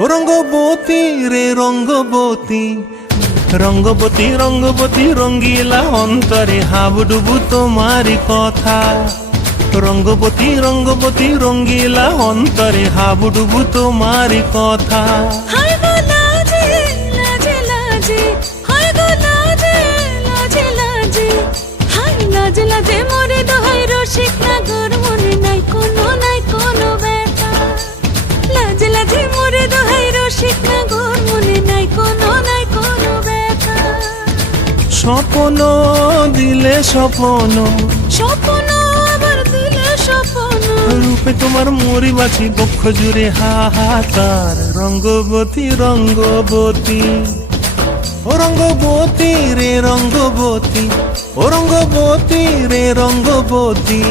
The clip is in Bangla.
ও রঙ্গবতী রে রঙ্গবতী, রঙ্গবতী রঙ্গবতী রঙ্গিলা অন্তরে হাবুডুবু তোমারি কথা। রঙ্গবতী রঙ্গবতী রঙ্গিলা অন্তরে হাবুডুবু তোমারি কথা। হায় গো লাজে লাজে লাজে, হায় গো লাজে লাজে লাজে, হায় লাজে লাজে মোরে দোহাই রসিক নাগর মনে নাই কোনো ব্যথা। লাজে লাজে মোরে দোহাই রসিক নাগর মনে নাই কোনো ব্যথা। স্বপ্ন দিলে স্বপ্ন, স্বপ্ন আবার দিলে স্বপ্ন, রূপে তোমার মরি বাছি বক্ষ জুড়ে হাহাকার। রঙ্গবতী রঙ্গবতী, ও রঙ্গবতী রে রঙ্গবতী, ও রঙ্গবতী রে রঙ্গবতী।